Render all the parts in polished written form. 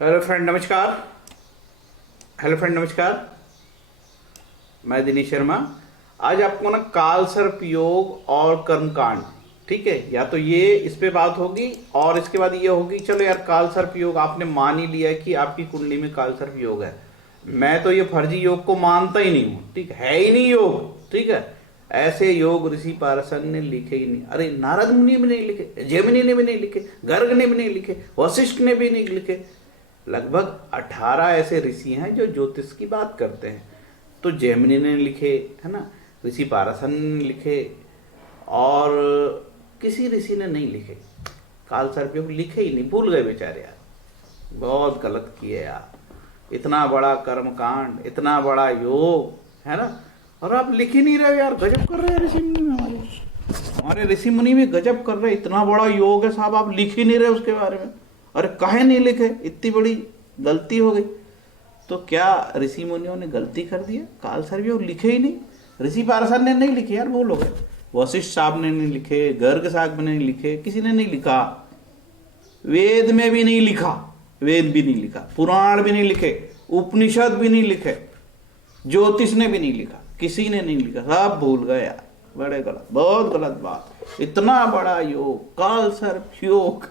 Hello friend नमस्कार। Hello friend नमस्कार। मैं दिनेश शर्मा। आज आपको ना काल सर्प योग और कर्मकांड, ठीक है, या तो ये इस पे बात होगी और इसके बाद ये होगी। चलो यार, काल सर्प योग आपने मान ही लिया कि आपकी कुंडली में काल सर्प योग है। मैं तो ये फर्जी योग को मानता ही नहीं हूँ, ठीक है ही नहीं योग, ठीक है। ऐसे योग ऋषि पारसंग ने लिखे ही नहीं। अरे नारद मुनि भी नहीं लिखे, जैमिनी ने भी नहीं लिखे, गर्ग ने भी नहीं लिखे, वशिष्ठ ने भी नहीं लिखे। लगभग 18 ऐसे ऋषि हैं जो ज्योतिष की बात करते हैं। तो जैमिनी ने लिखे, है ना, ऋषि पाराशर ने लिखे, और किसी ऋषि ने नहीं लिखे। काल सर्प योग लिखे ही नहीं, भूल गए बेचारे यार। बहुत गलत किए यार। इतना बड़ा कर्म कांड, इतना बड़ा योग, है ना, और आप लिख ही नहीं रहे यार। गजब कर रहे हैं ऋषि मुनि में हमारे ऋषि मुनि भी गजब कर रहे हैं। इतना बड़ा योग है साहब, आप लिख ही नहीं रहे उसके बारे में। अरे काहे नहीं लिखे? इतनी बड़ी गलती हो गई। तो क्या ऋषि मुनियों ने गलती कर दी है? काल सर्प योग लिखे ही नहीं। ऋषि पाराशर ने नहीं लिखे यार, वो लोग हैं। वशिष्ठ साहब ने नहीं लिखे, गर्ग साहब ने नहीं लिखे, किसी ने नहीं लिखा। वेद में भी नहीं लिखा, वेद भी नहीं लिखा, पुराण भी नहीं लिखे, उपनिषद भी नहीं लिखे, ज्योतिष ने भी नहीं लिखा, किसी ने नहीं लिखा। सब भूल गए यार। बड़े गलत, बहुत गलत बात। इतना बड़ा योग काल सर्प योग,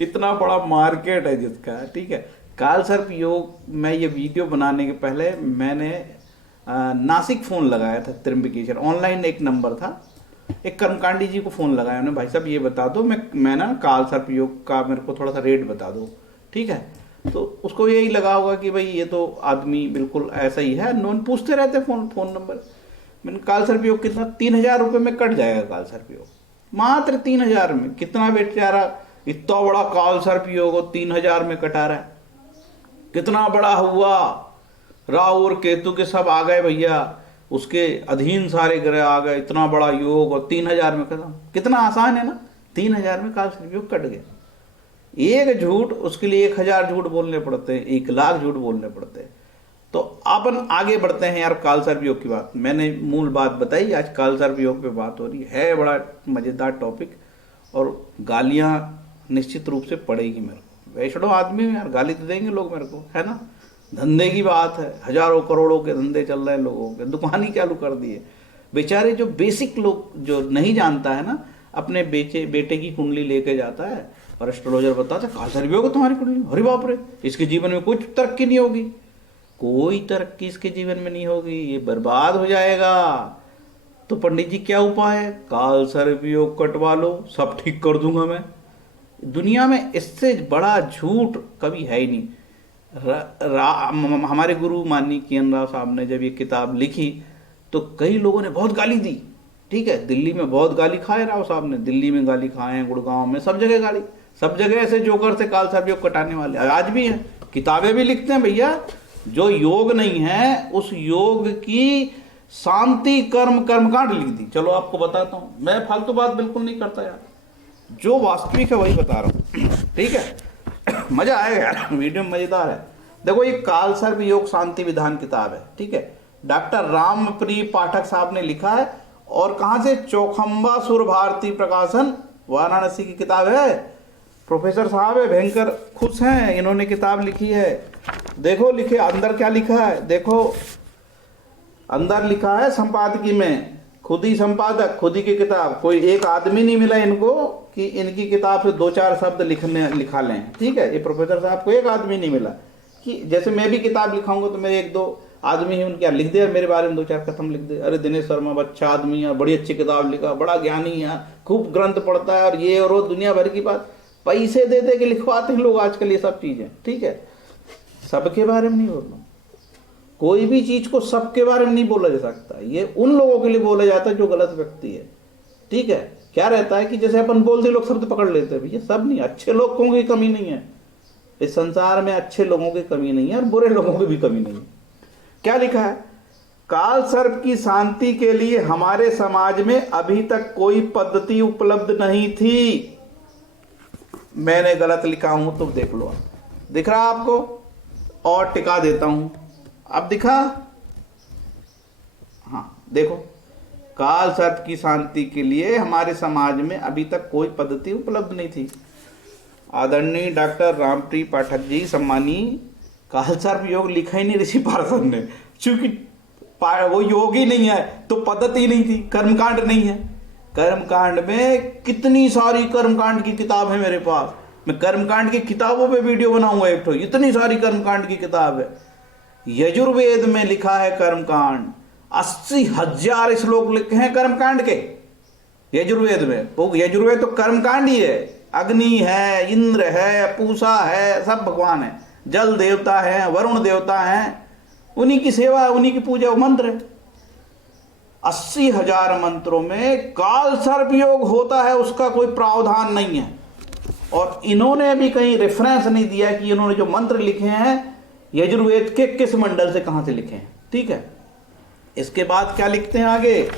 इतना बड़ा मार्केट है जिसका, ठीक है। काल सर्प योग, मैं ये वीडियो बनाने के पहले मैंने नासिक फ़ोन लगाया था, त्र्यंबकेश्वर। ऑनलाइन एक नंबर था, एक कर्मकांडी जी को फ़ोन लगाया उन्होंने, भाई साहब ये बता दो, मैं ना काल सर्प योग का मेरे को थोड़ा सा रेट बता दो, ठीक है। तो उसको यही लगा होगा कि भाई ये तो आदमी बिल्कुल ऐसा ही है, नॉन पूछते रहते फ़ोन नंबर। मैंने काल सर्प योग कितना, 3,000 रुपये में कट जाएगा काल सर्प योग, मात्र 3,000 में। कितना बेचारा, इतना बड़ा काल सर्प योग हो 3,000 में कटा रहा है। कितना बड़ा हुआ, राहु और केतु के सब आ गए भैया, उसके अधीन सारे ग्रह आ गए। इतना बड़ा योग और 3,000 में खत्म। कितना आसान है ना, 3,000 में काल सर्प योग कट गया। एक झूठ, उसके लिए 1,000 झूठ बोलने पड़ते हैं, 1,00,000 झूठ बोलने पड़ते हैं। तो अपन आगे बढ़ते हैं यार। काल सर्प योग की बात मैंने मूल बात बताई, आज काल सर्प योग पे बात हो रही है। बड़ा मजेदार टॉपिक, और गालियां निश्चित रूप से पड़ेगी मेरे को। वैष्णव आदमी हूं यार, गाली तो देंगे लोग मेरे को, है ना। धंधे की बात है, हजारों करोड़ों के धंधे चल रहे हैं, लोगों के दुकान ही चालू कर दिए बेचारे। जो बेसिक लोग जो नहीं जानता है ना, अपने बेटे की कुंडली लेके जाता है और एस्ट्रोलॉजर बताता है काल सर्प योग है तुम्हारी कुंडली। अरे बाप रे, इसके जीवन में कोई तरक्की नहीं होगी, कोई तरक्की इसके जीवन में नहीं होगी, ये बर्बाद हो जाएगा। तो पंडित जी क्या उपाय है? काल सर्प योग कटवा लो, सब ठीक कर दूंगा मैं। दुनिया में इससे बड़ा झूठ कभी है ही नहीं। हमारे गुरु माननीय किरण राव साहब ने जब ये किताब लिखी तो कई लोगों ने बहुत गाली दी, ठीक है। दिल्ली में बहुत गाली खाए राव साहब ने, दिल्ली में गाली खाए हैं, गुड़गांव में, सब जगह गाली। सब जगह ऐसे जोकर से काल सर्प योग कटाने वाले आज भी हैं, किताबें भी लिखते हैं भैया। जो योग नहीं है उस योग की शांति कर्मकांड लिख दी। चलो आपको बताता हूं, मैं फालतू बात बिल्कुल नहीं करता यार, जो वास्तविक है वही बता रहा हूं, ठीक है। मजा आएगा यार, वीडियो मजेदार है। देखो ये काल सर्प योग शांति विधान किताब है, ठीक है। डॉक्टर रामप्रिय पाठक साहब ने लिखा है, और कहां से? चौखंबा सुर भारती प्रकाशन, वाराणसी की किताब है। प्रोफेसर साहब है, भयंकर खुश हैं, इन्होंने किताब लिखी है। देखो लिखे अंदर क्या लिखा है, देखो अंदर लिखा है संपादकी में, खुद ही संपादक, खुद ही की किताब। कोई एक आदमी नहीं मिला इनको कि इनकी किताब से 2-4 शब्द लिखा लें, ठीक है। ये प्रोफेसर साहब को एक आदमी नहीं मिला कि जैसे मैं भी किताब लिखाऊंगा तो मेरे 1-2 आदमी ही उनके लिख दे, मेरे बारे में 2-4 खत्म लिख दे। अरे दिनेश शर्मा अच्छा आदमी है, बड़ी अच्छी किताब लिखा, बड़ा ज्ञानी है, खूब ग्रंथ पढ़ता है, और ये और वो दुनिया भर की बात। पैसे दे दे के लिखवाते हैं लोग आजकल ये सब चीजें, ठीक है। सबके बारे में नहीं बोलना, कोई भी चीज को सबके बारे में नहीं बोला जा सकता। ये उन लोगों के लिए बोला जाता है जो गलत व्यक्ति है, ठीक है। क्या रहता है कि जैसे अपन बोलते लोग शब्द पकड़ लेते हैं, भैया सब नहीं, अच्छे लोगों की कमी नहीं है इस संसार में, अच्छे लोगों की कमी नहीं है, और बुरे लोगों की भी कमी नहीं है। क्या लिखा है? काल सर्प की शांति के लिए हमारे समाज में अभी तक कोई पद्धति उपलब्ध नहीं थी। मैंने गलत लिखा हूं तो देख लो, दिख रहा आपको? और टिका देता हूं, अब दिखा? हाँ देखो, काल सर्प की शांति के लिए हमारे समाज में अभी तक कोई पद्धति उपलब्ध नहीं थी। आदरणीय डॉक्टर रामप्री पाठक जी सम्मानी, कालसर्प योग लिखा ही नहीं ऋषि पार्षद ने, क्योंकि वो योग ही नहीं है तो पद्धति ही नहीं थी, कर्मकांड नहीं है। कर्मकांड में कितनी सारी कर्मकांड की किताब है मेरे पास, मैं कर्मकांड की किताबों पे वीडियो बनाऊंगा एक तो, इतनी सारी कर्मकांड की किताब है। यजुर्वेद में लिखा है कर्मकांड, 80,000 श्लोक लिखे हैं कर्मकांड के यजुर्वेद में। वो यजुर्वेद तो कर्मकांड ही है, अग्नि है, इंद्र है, पूषा है, सब भगवान है, जल देवता है, वरुण देवता है, उन्हीं की सेवा, उन्हीं की पूजा, मंत्र है। 80,000 मंत्रों में काल सर्प योग होता है, उसका कोई प्रावधान नहीं है। और इन्होंने भी कहीं रेफरेंस नहीं दिया कि इन्होंने जो मंत्र लिखे हैं यजुर्वेद के किस मंडल से कहां से लिखे हैं। ठीक है, इसके बाद क्या लिखते हैं आगे,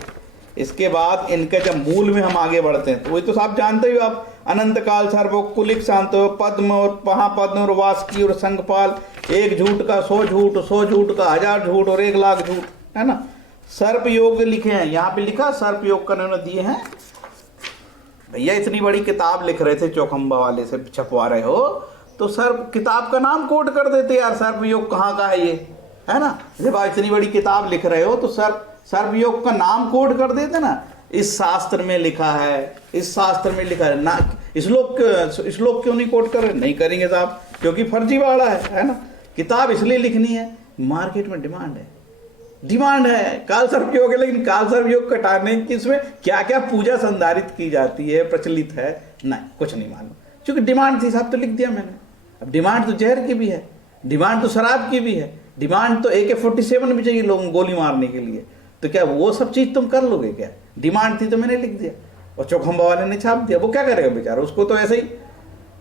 इसके बाद इनके जब मूल में हम आगे बढ़ते हैं तो वही तो आप जानते हो आप, अनंत काल सर्वो कुलिक शांत पद्म और महापद्म और वासकी और संगपाल, एक झूठ का 100 झूठ, 100 झूठ का 1000 झूठ और 1,00,000 झूठ, है ना। सर्प योग लिखे हैं, यहाँ पे लिखा सर्प योग का उन्होंने दिए हैं। भैया इतनी बड़ी किताब लिख रहे थे, चौखंबा वाले से छपवा रहे हो तो सर्प किताब का नाम कोट कर देते यार, सर्प योग कहाँ का है ये, है ना। जब आप इतनी बड़ी किताब लिख रहे हो तो सर्प योग का नाम कोट कर देते ना, इस शास्त्र में लिखा है, इस शास्त्र में लिखा है ना, श्लोक क्यों नहीं कोट कर रहे, नहीं करेंगे साहब क्योंकि फर्जीवाड़ा है ना। किताब इसलिए लिखनी है, मार्केट में डिमांड है काल सर्प योग है, लेकिन काल सर्प योग कटाने की इसमें क्या क्या पूजा संधारित की जाती है, प्रचलित है, नहीं कुछ नहीं मालूम, क्योंकि डिमांड थी साहब तो लिख दिया मैंने। अब डिमांड तो जहर की भी है, डिमांड तो शराब की भी है, डिमांड तो AK-47 भी चाहिए लोगों को गोली मारने के लिए, तो क्या वो सब चीज तुम कर लोगे क्या। डिमांड थी तो मैंने लिख दिया और चौखंबा वाले ने छाप दिया, वो क्या करेगा बेचारा, उसको तो ऐसे ही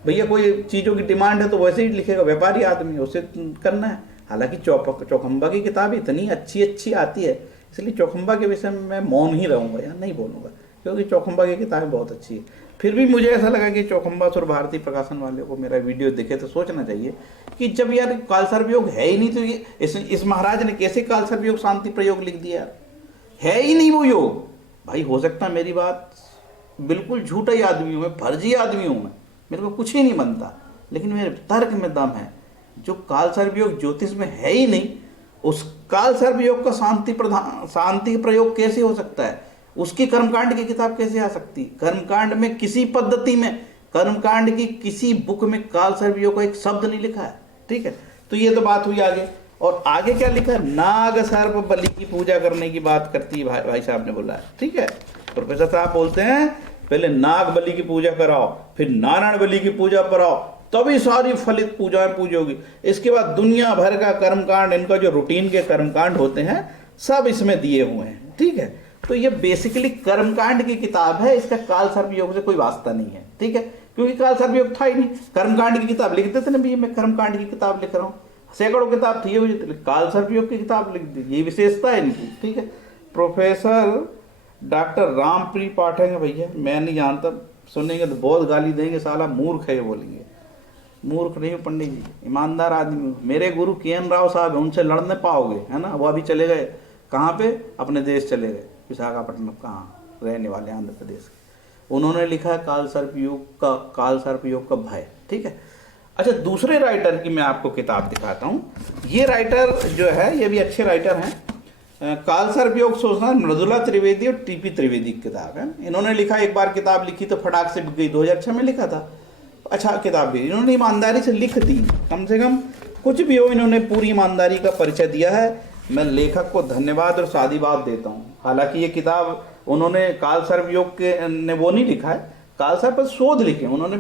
भैया कोई चीजों की डिमांड है तो वैसे ही लिखेगा, व्यापारी आदमी उसे करना है। हालांकि चौखंबा की किताब इतनी अच्छी आती है, इसलिए चौखंबा के विषय में मैं मौन ही रहूंगा या नहीं बोलूंगा, क्योंकि चौखंबा की किताबें बहुत अच्छी है। फिर भी मुझे ऐसा लगा कि चौखंबा और भारती प्रकाशन वाले को मेरा वीडियो देखे तो सोचना चाहिए कि जब यार काल सर्प योग है ही नहीं तो ये इस महाराज ने कैसे काल सर्प योग शांति प्रयोग लिख दिया यार, है ही नहीं वो योग। भाई हो सकता है मेरी बात बिल्कुल झूठा ही आदमी हूँ मैं, फर्जी आदमी हूँ मैं, मेरे को कुछ ही नहीं बनता, लेकिन मेरे तर्क में दम है। जो काल सर्प योग ज्योतिष में है ही नहीं, उस काल सर्प योग का शांति प्रयोग कैसे हो सकता है, उसकी कर्मकांड की किताब कैसे आ सकती। कर्मकांड में किसी पद्धति में, कर्मकांड की किसी बुक में काल सर्प योग का एक शब्द नहीं लिखा है। ठीक है, तो ये तो बात हुई आगे। और आगे क्या लिखा है, नाग सर्प बलि की पूजा करने की बात करती है, भाई साहब ने बोला है। ठीक है, प्रोफेसर साहब बोलते हैं पहले नाग बलि की पूजा कराओ, फिर नारायण बलि की पूजा कराओ, तभी सारी फलित पूजाएं पूजोगी। इसके बाद दुनिया भर का कर्मकांड, इनका जो रूटीन के कर्मकांड होते हैं सब इसमें दिए हुए हैं। ठीक है, तो ये बेसिकली कर्मकांड की किताब है, इसका काल सर्प योग से कोई वास्ता नहीं है। ठीक है, क्योंकि काल सर्प योग था ही नहीं, कर्मकांड की किताब लिख देते ना भैया, मैं कर्मकांड की किताब लिख रहा हूँ, सैकड़ों किताब थी, काल सर्प योग की किताब लिख दी, ये विशेषता है इनकी। ठीक है, प्रोफेसर डॉक्टर रामप्री पाठक है भैया, मैं नहीं जानता, सुनेंगे तो बहुत गाली देंगे, साला मूर्ख है ये बोलेंगे। मूर्ख नहीं हूँ पंडित जी, ईमानदार आदमी हूँ। मेरे गुरु KN राव साहब है, उनसे लड़ने पाओगे, है ना। वो अभी चले गए कहाँ पे, अपने देश चले गए, विशाखापट्टनम, कहाँ रहने वाले, आंध्र प्रदेश के। उन्होंने लिखा है काल सर्प योग का भय। ठीक है, अच्छा दूसरे राइटर की मैं आपको किताब दिखाता हूँ। ये राइटर जो है ये भी अच्छे राइटर हैं। काल सर्प योग सोचना मृदुला त्रिवेदी और TP त्रिवेदी की किताब है। इन्होंने लिखा, एक बार किताब लिखी तो फटाक से बिक गई, 2006 में लिखा था। अच्छा किताब भी इन्होंने ईमानदारी से लिख दी, कम से कम कुछ भी हो इन्होंने पूरी ईमानदारी का परिचय दिया है। मैं लेखक को धन्यवाद और साधुवाद देता हूँ। हालांकि ये किताब उन्होंने काल सर्प योग के ने वो नहीं लिखा है, काल सर्प पर शोध लिखे उन्होंने,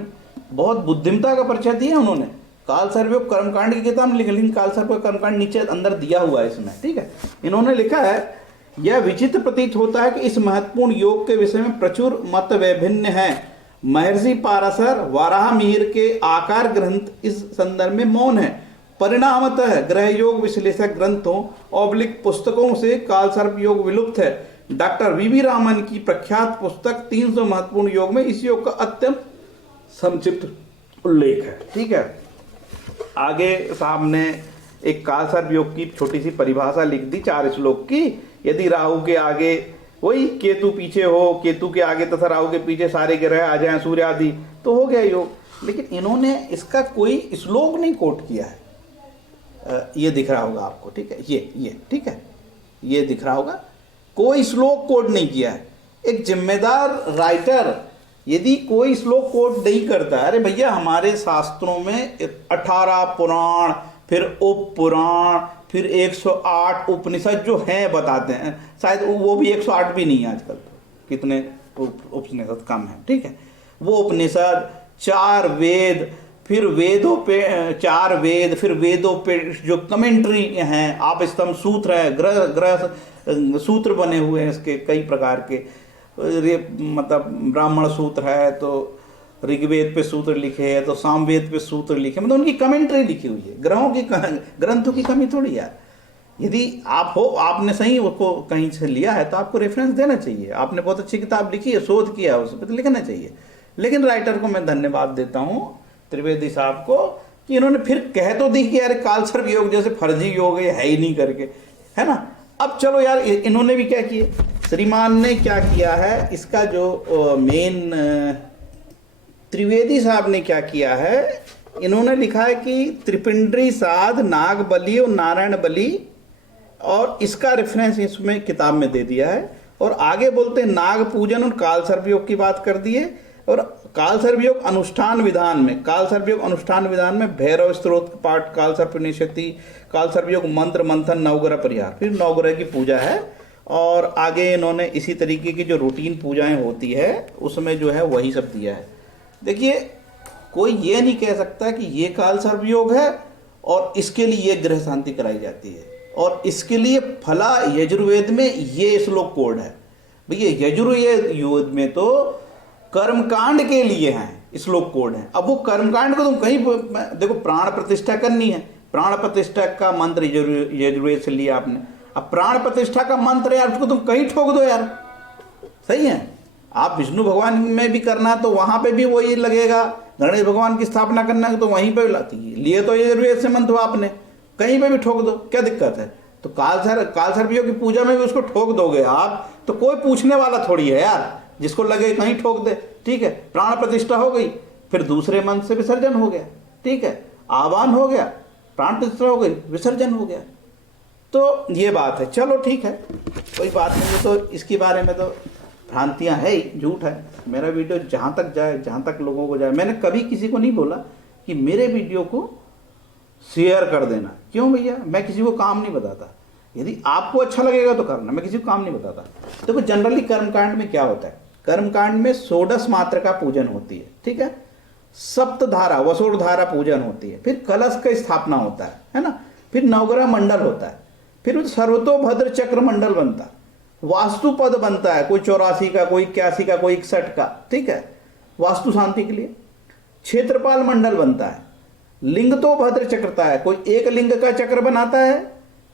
बहुत बुद्धिमता का परिचय दिया उन्होंने। काल सर्प योग कर्मकांड की किताब लिखी, लेकिन काल सर्प का कर्मकांड नीचे अंदर दिया हुआ है इसमें। ठीक है, इन्होंने लिखा है, यह विचित्र प्रतीत होता है कि इस महत्वपूर्ण योग के विषय में प्रचुर मत वैभिन्न है। महर्षि पाराशर वाराह मिहिर के आकार ग्रंथ इस संदर्भ में मौन है। परिणामतः ग्रह योग विश्लेषक ग्रंथों ऑब्लिक पुस्तकों से काल सर्प योग विलुप्त है। डॉक्टर VV रामन की प्रख्यात पुस्तक 300 महत्वपूर्ण योग में इस योग का अत्यंत संक्षिप्त उल्लेख है। ठीक है, आगे साहब ने एक काल सर्प योग की छोटी सी परिभाषा लिख दी 4 श्लोक की। यदि राहु के आगे वही केतु पीछे हो, केतु के आगे तथा राहु के पीछे सारे ग्रह आ जाएं, सूर्य आदि, तो हो गया योग। लेकिन इन्होंने इसका कोई श्लोक नहीं कोट किया है। ये दिख रहा होगा आपको, ठीक है, ये ठीक है, ये दिख रहा होगा, कोई श्लोक कोट नहीं किया है। एक जिम्मेदार राइटर यदि कोई श्लोक कोट नहीं करता, अरे भैया हमारे शास्त्रों में 18 पुराण, फिर उप पुराण, फिर 108 उपनिषद जो हैं बताते हैं, शायद वो भी 108 भी नहीं है आजकल, तो कितने उपनिषद कम है, ठीक है, वो उपनिषद, 4 वेद, फिर वेदों पे 4 वेद, फिर वेदों पे जो कमेंट्री हैं, आप स्तंभ सूत्र है, ग्रह सूत्र बने हुए हैं इसके कई प्रकार के, मतलब ब्राह्मण सूत्र है तो ऋग्वेद पे सूत्र लिखे हैं, तो सामवेद पे सूत्र लिखे, मतलब उनकी कमेंट्री लिखी हुई है। ग्रहों की ग्रंथों की कमी थोड़ी यार। यदि आप हो, आपने सही उसको कहीं से लिया है तो आपको रेफरेंस देना चाहिए। आपने बहुत अच्छी किताब लिखी है, शोध किया है, उस पर तो लिखना चाहिए। लेकिन राइटर को मैं धन्यवाद देता हूँ, त्रिवेदी साहब को, कि इन्होंने फिर कह तो दी कि यार कालसर्प योग जैसे फर्जी योग है ही नहीं करके, है ना। अब चलो यार, इन्होंने भी क्या किए, श्रीमान ने क्या किया है, इसका जो मेन त्रिवेदी साहब ने क्या किया है, इन्होंने लिखा है कि त्रिपिंडरी साध, नाग बलि और नारायण बलि, और इसका रेफरेंस इसमें किताब में दे दिया है। और आगे बोलते हैं नाग पूजन और कालसर्प योग की बात कर दिए। और कालसर्प योग अनुष्ठान विधान में, कालसर्प योग अनुष्ठान विधान में भैरव स्त्रोत पाठ, कालसर्प निषेधि, कालसर्प योग मंत्र मंथन, नवग्रह परिहार, फिर नवग्रह की पूजा है। और आगे इन्होंने इसी तरीके की जो रूटीन पूजाएं होती है उसमें जो है वही सब दिया है। देखिए, कोई ये नहीं कह सकता कि ये कालसर्प योग है और इसके लिए ये ग्रह शांति कराई जाती है और इसके लिए फला यजुर्वेद में ये श्लोक कोड है। भैया यजुर्वेद में तो कर्मकांड के लिए हैं श्लोक कोड है। अब वो कर्मकांड को तुम कहीं देखो, प्राण प्रतिष्ठा करनी है, प्राण प्रतिष्ठा का मंत्र यजुर्वेद से लिया आपने। अब प्राण प्रतिष्ठा का मंत्र यार उसको तुम कहीं ठोक दो यार, सही है। आप विष्णु भगवान में भी करना तो वहां पे भी वही लगेगा, गणेश भगवान की स्थापना करना तो वहीं पे लिए तो यजुर्वेद से मंत्र आपने, कहीं पे भी ठोक दो, क्या दिक्कत है। तो कालसर्प योग की पूजा में भी उसको ठोक दोगे आप तो कोई पूछने वाला थोड़ी है यार, जिसको लगे कहीं ठोक दे, ठीक है। प्राण प्रतिष्ठा हो गई, फिर दूसरे मंत्र से विसर्जन हो गया, ठीक है, आह्वान हो गया, प्राण प्रतिष्ठा हो गई, विसर्जन हो गया। तो ये बात है, चलो ठीक है, कोई बात नहीं। तो इसके बारे में तो भ्रांतियां है ही, झूठ है। मेरा वीडियो जहां तक जाए, जहां तक लोगों को जाए, मैंने कभी किसी को नहीं बोला कि मेरे वीडियो को शेयर कर देना। क्यों भैया, मैं किसी को काम नहीं बताता। यदि आपको अच्छा लगेगा तो करना, मैं किसी को काम नहीं बताता। देखो, जनरली कर्मकांड में क्या होता है, कर्मकांड में षोडश मात्र का पूजन होती है, ठीक है, सप्तधारा वसोधारा पूजन होती है, फिर कलश का स्थापना होता है ना, फिर नवग्रह मंडल होता है, फिर सर्वतोभद्र चक्र मंडल बनता है, वास्तु पद बनता है, कोई 84 का, कोई 81 का, कोई 61 का, ठीक है, वास्तु शांति के लिए। क्षेत्रपाल मंडल बनता है, लिंग तो भद्र चक्रता है, कोई 1 लिंग का चक्र बनाता है,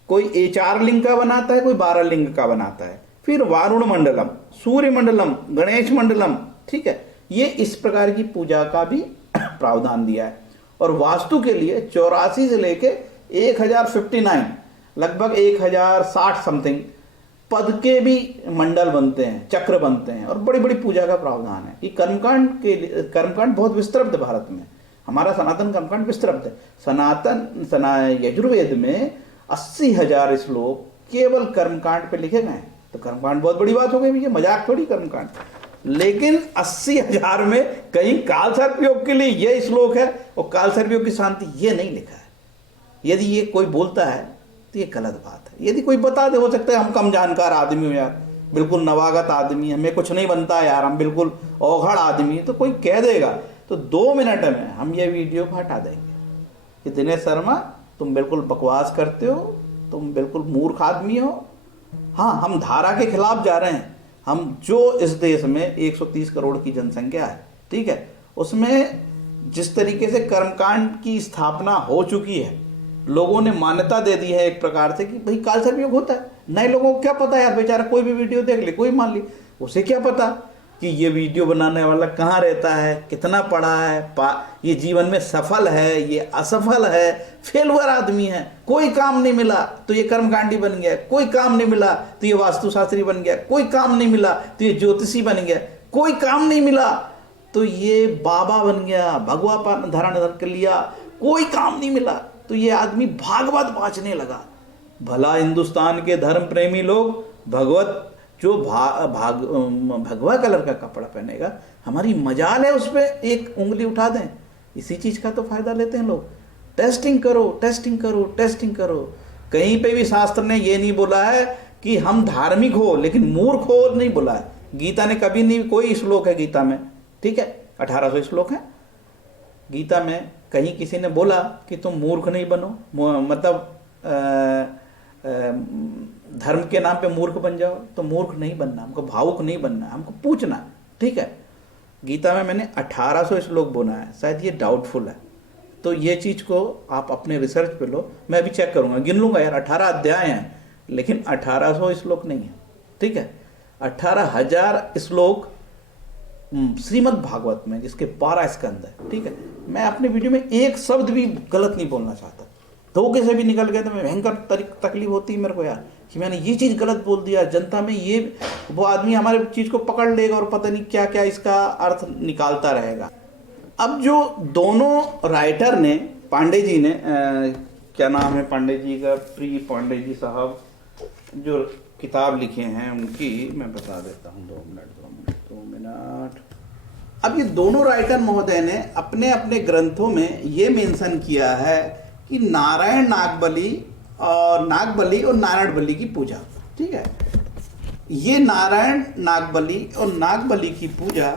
कोई 4 लिंग का बनाता है, कोई 12 लिंग का बनाता है। फिर वारुण मंडलम, सूर्य मंडलम, गणेश मंडलम, ठीक है, ये इस प्रकार की पूजा का भी प्रावधान दिया है। और वास्तु के लिए 84 से लेके 1059, लगभग 1060 समथिंग पद के भी मंडल बनते हैं, चक्र बनते हैं, और बड़ी बड़ी पूजा का प्रावधान है। कि कर्मकांड बहुत विस्तृत है भारत में, हमारा सनातन कर्मकांड विस्तृत है। यजुर्वेद में 80,000 श्लोक केवल कर्मकांड पे लिखे गए हैं। तो कर्मकांड बहुत बड़ी बात हो गई भैया, मजाक थोड़ी कर्मकांड। लेकिन 80,000 में कहीं कालसर्प योग के लिए यह श्लोक है और कालसर्प योग की शांति ये नहीं लिखा है। यदि ये कोई बोलता है तो ये गलत बात है। यदि कोई बता दे, हो सकता है हम कम जानकार आदमी हो यार, बिल्कुल नवागत आदमी, हमें कुछ नहीं बनता यार, हम बिल्कुल औघड़ आदमी, तो कोई कह देगा तो 2 मिनट में हम ये वीडियो को हटा देंगे कि दिनेश शर्मा तुम बिल्कुल बकवास करते हो, तुम बिल्कुल मूर्ख आदमी हो। हाँ, हम धारा के खिलाफ जा रहे हैं। हम जो इस देश में 130 करोड़ की जनसंख्या है, ठीक है, उसमें जिस तरीके से कर्मकांड की स्थापना हो चुकी है, लोगों ने मान्यता दे दी है एक प्रकार से कि भाई कालसर्प योग होता है। नए लोगों को क्या पता यार, बेचारा कोई भी वीडियो देख ले, कोई मान ली, उसे क्या पता कि ये वीडियो बनाने वाला कहाँ रहता है, कितना पढ़ा है, ये जीवन में सफल है, ये असफल है, फेलुअर आदमी है, कोई काम नहीं मिला तो ये कर्मकांडी बन गया, कोई काम नहीं मिला तो ये वास्तुशास्त्री बन गया, कोई काम नहीं मिला तो ये ज्योतिषी बन गया, कोई काम नहीं मिला तो ये बाबा बन गया, भगवा धारण कर लिया, कोई काम नहीं मिला, तो ये आदमी भागवत बांचने लगा। भला हिंदुस्तान के धर्म प्रेमी लोग भगवत जो भगवा कलर का कपड़ा पहनेगा, हमारी मजाल है उस पर एक उंगली उठा दें। इसी चीज का तो फायदा लेते हैं लोग। टेस्टिंग करो, टेस्टिंग करो, टेस्टिंग करो। कहीं पे भी शास्त्र ने ये नहीं बोला है कि हम धार्मिक हो लेकिन मूर्ख हो, नहीं बोला है। गीता ने कभी नहीं, कोई श्लोक है गीता में, ठीक है, 1800 श्लोक है गीता में, कहीं किसी ने बोला कि तुम मूर्ख नहीं बनो, मतलब धर्म के नाम पे मूर्ख बन जाओ। तो मूर्ख नहीं बनना, हमको भावुक नहीं बनना, हमको पूछना, ठीक है। गीता में मैंने 1800 श्लोक बोला है, शायद ये डाउटफुल है, तो ये चीज को आप अपने रिसर्च पे लो। मैं अभी चेक करूंगा, गिन लूंगा यार, 18 अध्याय हैं लेकिन 1800 श्लोक नहीं है, ठीक है। 18,000 श्लोक श्रीमद् भागवत में, जिसके 12 स्कंद है, ठीक है। मैं अपने वीडियो में एक शब्द भी गलत नहीं बोलना चाहता, धोखे से भी निकल गया तो मैं भयंकर तकलीफ होती है मेरे को यार, कि मैंने ये चीज गलत बोल दिया जनता में। ये वो आदमी हमारे चीज को पकड़ लेगा और पता नहीं क्या क्या इसका अर्थ निकालता रहेगा। अब जो दोनों राइटर ने, पांडे जी ने, क्या नाम है पांडे जी का, प्री पांडे जी साहब, जो किताब लिखे हैं उनकी मैं बता देता हूँ, 2 मिनट। अब ये दोनों राइटर महोदय ने अपने अपने ग्रंथों में ये मेंशन किया है कि नारायण नागबली और नारायण बलि की पूजा, ठीक है। ये नारायण नागबली और नागबली की पूजा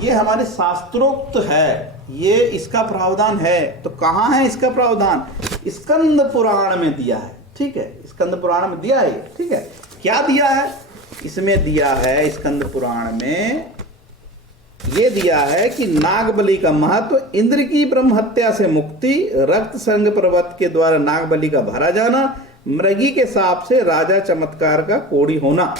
ये हमारे शास्त्रोक्त है, ये इसका प्रावधान है। तो कहाँ है इसका प्रावधान? स्कंद पुराण में दिया है, ठीक है, स्कंद पुराण में दिया है, ठीक है। क्या दिया है इसमें? दिया है स्कंद पुराण में, ये दिया है कि नागबली का महत्व, इंद्र की ब्रह्म हत्या से मुक्ति, रक्त संग पर्वत के द्वारा नागबली का भरा जाना, मृगी के सांप से राजा चमत्कार का कोड़ी होना,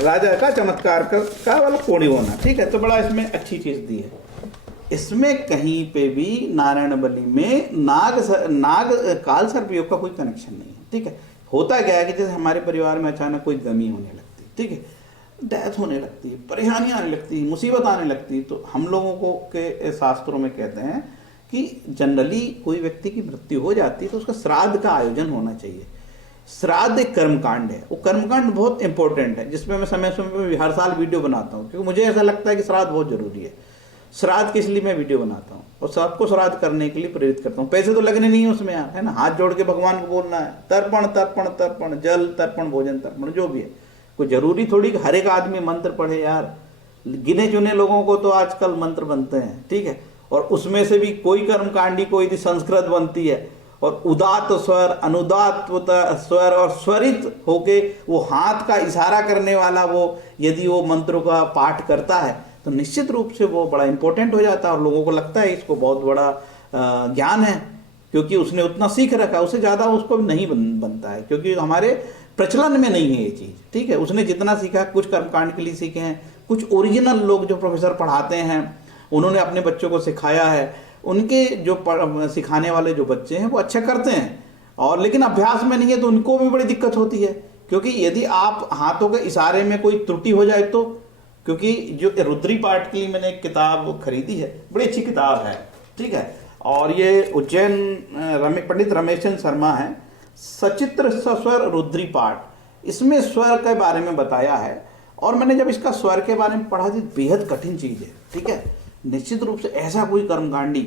राजा का चमत्कार का वाला कोड़ी होना, ठीक है। तो बड़ा इसमें अच्छी चीज दी है। इसमें कहीं पे भी नारायण बलि में नाग काल सर्प योग का कोई कनेक्शन नहीं है, ठीक है। होता क्या है कि जैसे हमारे परिवार में अचानक कोई गमी होने लगती, ठीक है, डेथ होने लगती है, परेशानियां आने लगती है, मुसीबत आने लगती है, तो हम लोगों को के शास्त्रों में कहते हैं कि जनरली कोई व्यक्ति की मृत्यु हो जाती है तो उसका श्राद्ध का आयोजन होना चाहिए। श्राद्ध एक कर्मकांड है, वो कर्मकांड बहुत इंपॉर्टेंट है, जिसमें मैं समय समय पर हर साल वीडियो बनाता हूँ, क्योंकि मुझे ऐसा लगता है कि श्राद्ध बहुत जरूरी है। श्राद्ध के इसलिए मैं वीडियो बनाता हूँ और सबको श्राद्ध करने के लिए प्रेरित करता हूँ। पैसे तो लगने नहीं है उसमें यार, है ना, हाथ जोड़ के भगवान को बोलना है, तर्पण तर्पण तर्पण, जल तर्पण, भोजन तर्पण, जो भी है। कोई जरूरी थोड़ी कि हर एक आदमी मंत्र पढ़े यार, गिने चुने लोगों को तो आजकल मंत्र बनते हैं, ठीक है। और उसमें से भी कोई कर्मकांडी, कोई यदि संस्कृत बनती है और उदात स्वर, अनुदात स्वर और स्वरित होके वो हाथ का इशारा करने वाला वो यदि वो मंत्रों का पाठ करता है तो निश्चित रूप से वो बड़ा इंपॉर्टेंट हो जाता है और लोगों को लगता है इसको बहुत बड़ा ज्ञान है, क्योंकि उसने उतना सीख रखा, उससे ज़्यादा उसको नहीं बनता है, क्योंकि हमारे प्रचलन में नहीं है ये चीज़, ठीक है। उसने जितना सीखा, कुछ कर्मकांड के लिए सीखे हैं, कुछ ओरिजिनल लोग जो प्रोफेसर पढ़ाते हैं उन्होंने अपने बच्चों को सिखाया है, उनके जो सिखाने वाले जो बच्चे हैं वो अच्छा करते हैं, और लेकिन अभ्यास में नहीं है तो उनको भी बड़ी दिक्कत होती है, क्योंकि यदि आप हाथों के इशारे में कोई त्रुटि हो जाए तो, क्योंकि जो रुद्री पाठ के लिए मैंने एक किताब खरीदी है, बड़ी अच्छी किताब है, ठीक है, और ये उज्जैन पंडित रमेशन शर्मा है, सचित्र स्वर रुद्री पाठ, इसमें स्वर के बारे में बताया है। और मैंने जब इसका स्वर के बारे में पढ़ा थी, बेहद कठिन चीज है, ठीक है। निश्चित रूप से ऐसा कोई कर्मकांडी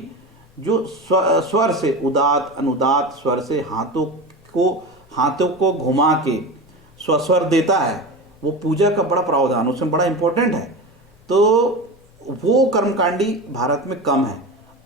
जो स्वर से, उदात अनुदात स्वर से हाथों को घुमा के स्वस्वर देता है, वो पूजा का बड़ा प्रावधान उसमें बड़ा इंपॉर्टेंट है। तो वो कर्मकांडी भारत में कम है।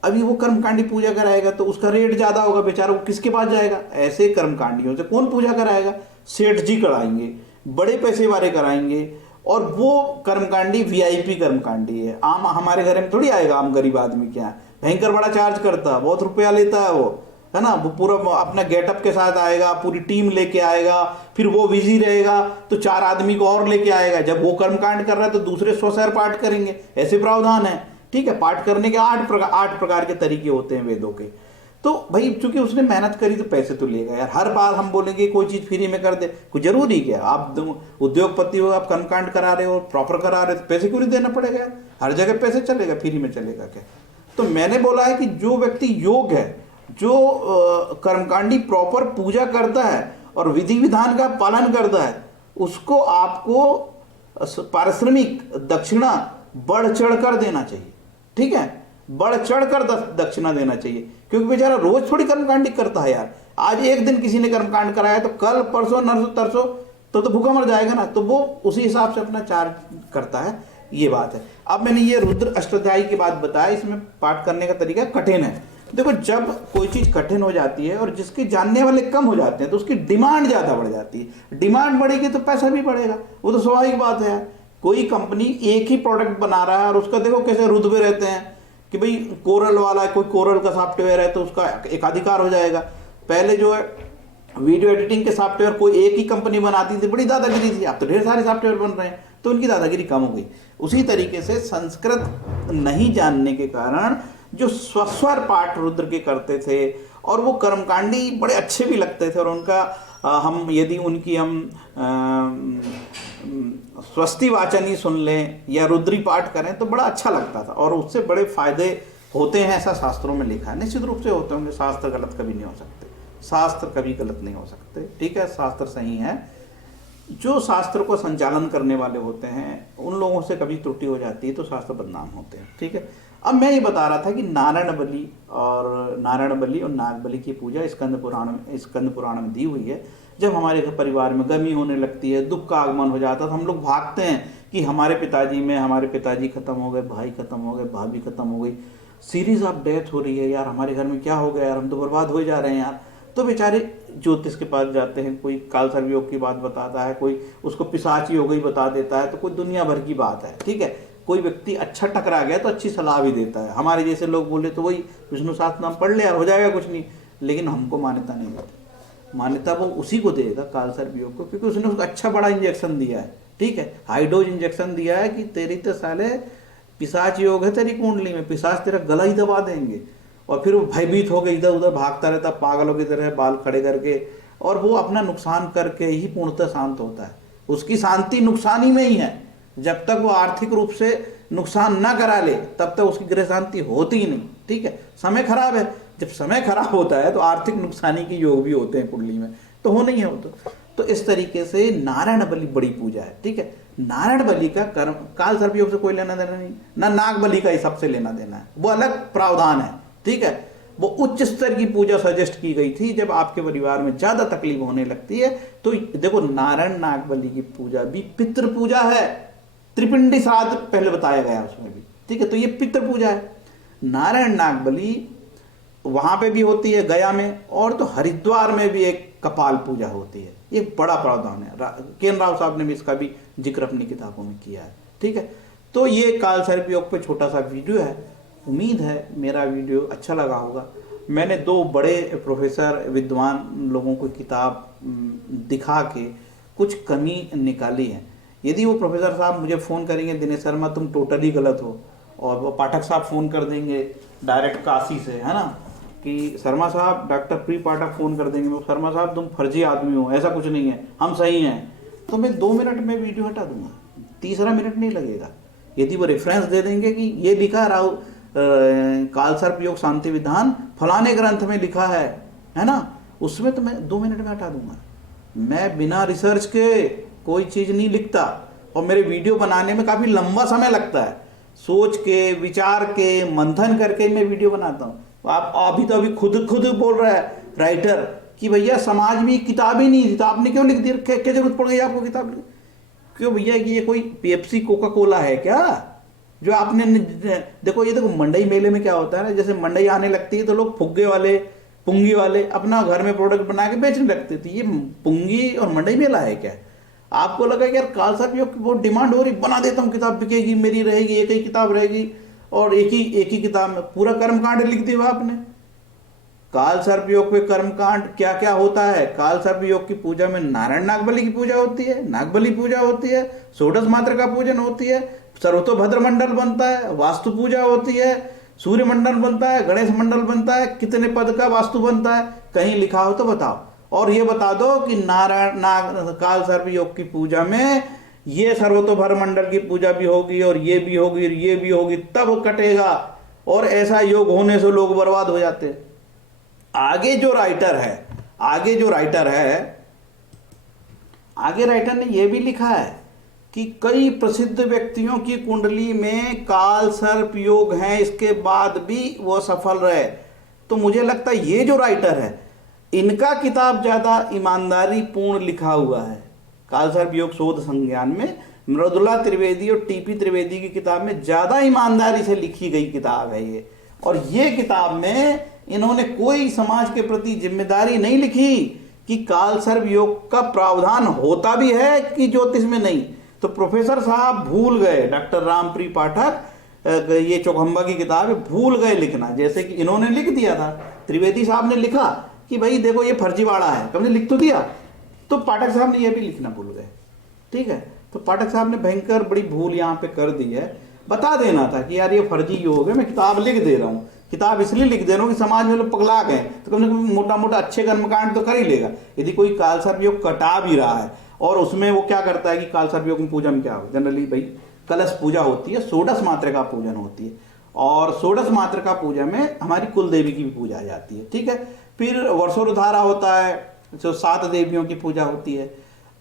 अभी वो कर्मकांडी पूजा कराएगा तो उसका रेट ज्यादा होगा, बेचारा वो किसके पास जाएगा? ऐसे कर्मकांडियों से कौन पूजा कराएगा? सेठ जी कराएंगे, बड़े पैसे वाले कराएंगे, और वो कर्मकांडी वीआईपी कर्मकांडी है। आम हमारे घर में थोड़ी आएगा, आम गरीब आदमी क्या भयंकर बड़ा चार्ज करता है, बहुत रुपया लेता है वो, है ना। वो पूरा अपना गेटअप के साथ आएगा, पूरी टीम लेके आएगा, फिर वो बिजी रहेगा तो 4 आदमी को और लेके आएगा। जब वो कर्मकांड कर रहा है तो दूसरे 100 पाठ करेंगे, ऐसे प्रावधान है, ठीक है। पाठ करने के 8 प्रकार के तरीके होते हैं वेदों के। तो भाई चूंकि उसने मेहनत करी तो पैसे तो लेगा यार। हर बार हम बोलेंगे कोई चीज फ्री में कर दे, कोई जरूरी क्या? आप उद्योगपति हो, आप कर्मकांड करा रहे हो, प्रॉपर करा रहे हो, तो पैसे क्यों नहीं देना पड़ेगा यार? हर जगह पैसे चलेगा, फ्री में चलेगा क्या? तो मैंने बोला है कि जो व्यक्ति योग है, जो कर्मकांडी प्रॉपर पूजा करता है और विधि विधान का पालन करता है, उसको आपको पारिश्रमिक दक्षिणा बढ़ चढ़ कर देना चाहिए। ठीक है, बढ़ चढ़ कर दक्षिणा देना चाहिए, क्योंकि बेचारा रोज थोड़ी कर्मकांडी करता है यार। आज एक दिन किसी ने कर्मकांड कराया तो कल परसों नरसों तरसों तो भूखा मर जाएगा ना, तो वो उसी हिसाब से अपना चार्ज करता है, ये बात है। अब मैंने ये रुद्र अष्टाध्यायी की बात बताया, इसमें पाठ करने का तरीका कठिन है। देखो, जब कोई चीज कठिन हो जाती है और जिसके जानने वाले कम हो जाते हैं तो उसकी डिमांड ज्यादा बढ़ जाती है। डिमांड बढ़ेगी तो पैसा भी बढ़ेगा, वो तो स्वाभाविक बात है। कोई कंपनी एक ही प्रोडक्ट बना रहा है और उसका देखो कैसे रुतबे रहते हैं कि भाई कोरल वाला है, कोई कोरल का सॉफ्टवेयर है तो उसका एकाधिकार हो जाएगा। पहले जो है वीडियो एडिटिंग के सॉफ्टवेयर कोई एक ही कंपनी बनाती थी, बड़ी दादागिरी थी। अब तो ढेर सारे सॉफ्टवेयर बन रहे हैं तो उनकी दादागिरी कम हो गई। उसी तरीके से संस्कृत नहीं जानने के कारण जो स्वस्वर पाठ रुद्र के करते थे और वो कर्मकांडी बड़े अच्छे भी लगते थे, और उनका हम यदि उनकी हम स्वस्ति वाचन ही सुन लें या रुद्री पाठ करें तो बड़ा अच्छा लगता था, और उससे बड़े फायदे होते हैं, ऐसा शास्त्रों में लिखा है। निश्चित रूप से होते होंगे, शास्त्र गलत कभी नहीं हो सकते, शास्त्र कभी गलत नहीं हो सकते। ठीक है, शास्त्र सही है। जो शास्त्र को संचालन करने वाले होते हैं उन लोगों से कभी त्रुटि हो जाती है तो शास्त्र बदनाम होते हैं। ठीक है, अब मैं ये बता रहा था कि नारायण बलि और नाग बलि की पूजा स्कंद पुराण में दी हुई है। जब हमारे घर परिवार में गमी होने लगती है, दुख का आगमन हो जाता है, तो हम लोग भागते हैं कि हमारे पिताजी खत्म हो गए, भाई खत्म हो गए, भाभी खत्म हो गई, सीरीज ऑफ डेथ हो रही है यार, हमारे घर में क्या हो गया यार, हम तो बर्बाद हो जा रहे हैं यार। तो बेचारे ज्योतिष के पास जाते हैं, कोई कालसर्प योग की बात बताता है, कोई उसको पिशाची हो गई बता देता है, तो कोई दुनिया भर की बात है। ठीक है, कोई व्यक्ति अच्छा टकरा गया तो अच्छी सलाह भी देता है। हमारे जैसे लोग बोले तो वही विष्णु सहस्त्रनाम पढ़ ले यार, हो जाएगा कुछ नहीं। लेकिन हमको मान्यता नहीं मिलती। मान्यता वो उसी को देगा कालसर्प योग को, क्योंकि उसने उसको अच्छा बड़ा इंजेक्शन दिया है। ठीक है, हाई डोज इंजेक्शन दिया है कि तेरी तो साले पिशाच योग है तेरी कुंडली में, पिशाच तेरा गला ही दबा देंगे। और फिर वो भयभीत हो गए, इधर उधर भागता रहता पागलों की तरह बाल खड़े करके, और वो अपना नुकसान करके ही पूर्णतः शांत होता है। उसकी शांति नुकसान ही में ही है। जब तक वो आर्थिक रूप से नुकसान ना करा ले तब तक उसकी गृह शांति होती ही नहीं। ठीक है, समय खराब है, जब समय खराब होता है तो आर्थिक नुकसानी के योग भी होते हैं कुंडली में, तो हो नहीं है। तो इस तरीके से नारायण बलि बड़ी पूजा है। ठीक है, नारायण बलि का कर्म कालसर्प योग से कोई लेना देना नहीं, ना नाग बलि का ही सबसे लेना देना है, वो अलग प्रावधान है। ठीक है, वो उच्च स्तर की पूजा सजेस्ट की गई थी। जब आपके परिवार में ज्यादा तकलीफ होने लगती है तो देखो, नारायण नाग बलि की पूजा भी पितृ पूजा है। त्रिपिंडी श्राद्ध पहले बताया गया उसमें भी। ठीक है, तो ये पितृ पूजा है। नारायण नाग बलि वहां पे भी होती है गया में, और तो हरिद्वार में भी एक कपाल पूजा होती है। ये बड़ा प्रावधान है, केन राव साहब ने भी इसका भी जिक्र अपनी किताबों में किया है। ठीक है, तो ये कालसर्प योग पे छोटा सा वीडियो है। उम्मीद है मेरा वीडियो अच्छा लगा होगा। मैंने दो बड़े प्रोफेसर विद्वान लोगों को किताब दिखा के कुछ कमी निकाली है। यदि वो प्रोफेसर साहब मुझे फ़ोन करेंगे, दिनेश शर्मा तुम टोटली गलत हो, और वो पाठक साहब फ़ोन कर देंगे डायरेक्ट काशी से, है ना, कि शर्मा साहब, डॉक्टर प्री पाठक फ़ोन कर देंगे, वो शर्मा साहब तुम फर्जी आदमी हो, ऐसा कुछ नहीं है, हम सही हैं, तो मैं 2 मिनट में वीडियो हटा दूंगा, तीसरा मिनट नहीं लगेगा। यदि वो रेफरेंस दे देंगे कि ये लिखा राव कालसर्प योग शांति विधान फलाने ग्रंथ में लिखा है ना, उसमें तो मैं 2 मिनट में हटा दूंगा। मैं बिना रिसर्च के कोई चीज़ नहीं लिखता, और मेरे वीडियो बनाने में काफ़ी लंबा समय लगता है। सोच के, विचार के, मंथन करके मैं वीडियो बनाता हूँ। आप अभी खुद बोल रहा है राइटर कि भैया समाज में किताब ही नहीं थी तो आपने क्यों लिख दी, क्या जरूरत पड़ गई आपको किताब? क्यों भैया, कि ये कोई पेप्सी कोका कोला है क्या जो आपने? देखो, ये देखो मंडई मेले में क्या होता है ना, जैसे मंडई आने लगती है तो लोग फुग्गे वाले, पुंगी वाले अपना घर में प्रोडक्ट बना के बेचने लगते थे। ये पुंगी और मंडई मेला है क्या? आपको लगा कि यार कालसर्प योग की बहुत डिमांड हो रही, बना देता हूँ, किताब बिकेगी, मेरी रहेगी, एक ही किताब रहेगी, और एक ही किताब में पूरा कर्मकांड लिख दिया आपने। कालसर्प योग पे कर्मकांड क्या क्या होता है? कालसर्प योग की पूजा में नारायण नागबली की पूजा होती है, नागबली पूजा होती है, षोडश मात्र का पूजन होती है, सर्वतोभद्र मंडल बनता है, वास्तु पूजा होती है, सूर्यमंडल बनता है, गणेश मंडल बनता है, कितने पद का वास्तु बनता है, कहीं लिखा हो तो बताओ। और ये बता दो कि काल सर्प योग की पूजा में ये सर्वतोभर मंडल की पूजा भी होगी और ये भी होगी और ये भी होगी, तब कटेगा। और ऐसा योग होने से लोग बर्बाद हो जाते हैं। आगे जो राइटर है, आगे राइटर ने यह भी लिखा है कि कई प्रसिद्ध व्यक्तियों की कुंडली में काल सर्प योग हैं, इसके बाद भी वो सफल रहे। तो मुझे लगता है ये जो राइटर है, इनका किताब ज्यादा ईमानदारी पूर्ण लिखा हुआ है। काल सर्प योग शोध संज्ञान में मृदुला त्रिवेदी और टीपी त्रिवेदी की किताब में ज्यादा ईमानदारी से लिखी गई किताब है ये। और ये किताब में इन्होंने कोई समाज के प्रति जिम्मेदारी नहीं लिखी कि काल सर्प योग का प्रावधान होता भी है कि ज्योतिष में नहीं। तो प्रोफेसर साहब भूल गए, डॉक्टर रामप्री पाठक, ये चौखंबा की किताब है, भूल गए लिखना। जैसे कि इन्होंने लिख दिया था, त्रिवेदी साहब ने लिखा कि भाई देखो ये फर्जीवाड़ा है, कब ने लिख तो दिया, तो पाठक साहब ने ये भी लिखना भूल गए। ठीक है, तो पाठक साहब ने भयंकर बड़ी भूल यहाँ पे कर दी है। बता देना था कि यार ये फर्जी योग है, मैं किताब लिख दे रहा हूँ, किताब इसलिए लिख दे रहा हूँ कि समाज में लोग पगला गए, तो कम से कम मोटा मोटा अच्छे कर्मकांड तो कर ही लेगा। यदि कोई काल सर्प योग कटा भी रहा है और उसमें वो क्या करता है कि काल सर्प योग में पूजा में क्या हो, जनरली भाई कलश पूजा होती है, षोडश मातृका पूजन होती है, और षोडश मातृका पूजा में हमारी कुल देवी की भी पूजा आ जाती है। ठीक है, फिर वर्षोरधारा होता है, जो 7 देवियों की पूजा होती है।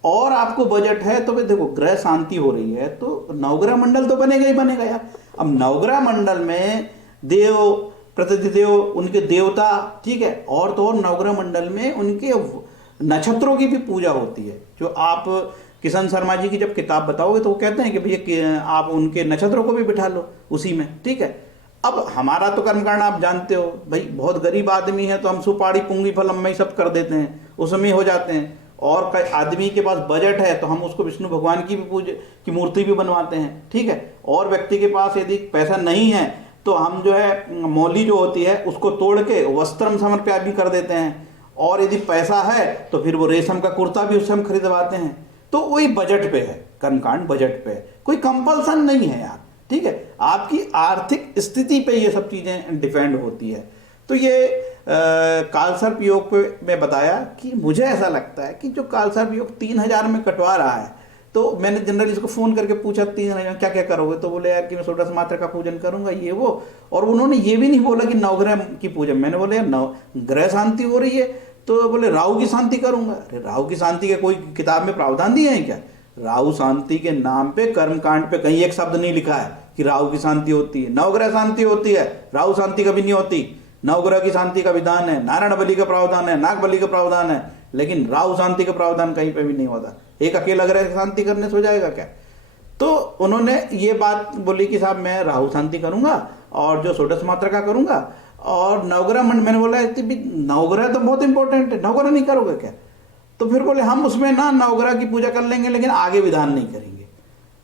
और आपको बजट है तो भाई देखो ग्रह शांति हो रही है तो नवग्रह मंडल तो बनेगा ही बनेगा यार। अब नवग्रह मंडल में देव, प्रतिदेव, उनके देवता, ठीक है, और तो और नवग्रह मंडल में उनके नक्षत्रों की भी पूजा होती है। जो आप किशन शर्मा जी की जब किताब बताओगे तो वो कहते हैं कि भैया आप उनके नक्षत्रों को भी बिठा लो उसी में। ठीक है, अब हमारा तो कर्मकांड आप जानते हो भाई, बहुत गरीब आदमी है तो हम सुपारी पुंगी फल हम सब कर देते हैं, उसमें हो जाते हैं। और आदमी के पास बजट है तो हम उसको विष्णु भगवान की भी पूजा की मूर्ति भी बनवाते हैं। ठीक है, और व्यक्ति के पास यदि पैसा नहीं है तो हम जो है मौली जो होती है उसको तोड़ के वस्त्रम समर्पया भी कर देते हैं। और यदि पैसा है तो फिर वो रेशम का कुर्ता भी उससे हम खरीदवाते हैं। तो वही बजट पे है, कर्मकांड बजट पे है, कोई कंपल्सन नहीं है यार। ठीक है, आपकी आर्थिक स्थिति पे ये सब चीजें डिपेंड होती है। तो ये काल सर्प योग पे मैं बताया कि मुझे ऐसा लगता है कि जो काल सर्प योग 3000 में कटवा रहा है, तो मैंने जनरली इसको फोन करके पूछा 3000 क्या क्या करोगे, तो बोले यार कि मैं षोडश मात्र का पूजन करूंगा ये वो। और उन्होंने ये भी नहीं बोला कि नवग्रह की पूजन, मैंने बोले यार ग्रह शांति हो रही है तो बोले राहु की शांति करूंगा। अरे राहु की शांति के कोई किताब में प्रावधान दिए हैं क्या? राहु शांति के नाम पे कर्मकांड पे कहीं एक शब्द नहीं लिखा है कि राहु की शांति होती है। नवग्रह शांति होती है, राहु शांति कभी नहीं होती। नवग्रह की शांति का विधान है, नारायण बलि का प्रावधान है, नाग बलि का प्रावधान है, लेकिन राहु शांति का प्रावधान कहीं पे भी नहीं होता। एक अकेला ग्रह शांति करने से हो जाएगा क्या? तो उन्होंने ये बात बोली कि साहब मैं राहु शांति करूंगा और जो षोडश मात्रा का करूंगा और नवग्रह मंड। मैंने बोला नवग्रह तो बहुत इंपॉर्टेंट है, नवग्रह नहीं करोगे क्या? तो फिर बोले हम उसमें ना नवग्रह की पूजा कर लेंगे लेकिन आगे विधान नहीं करेंगे।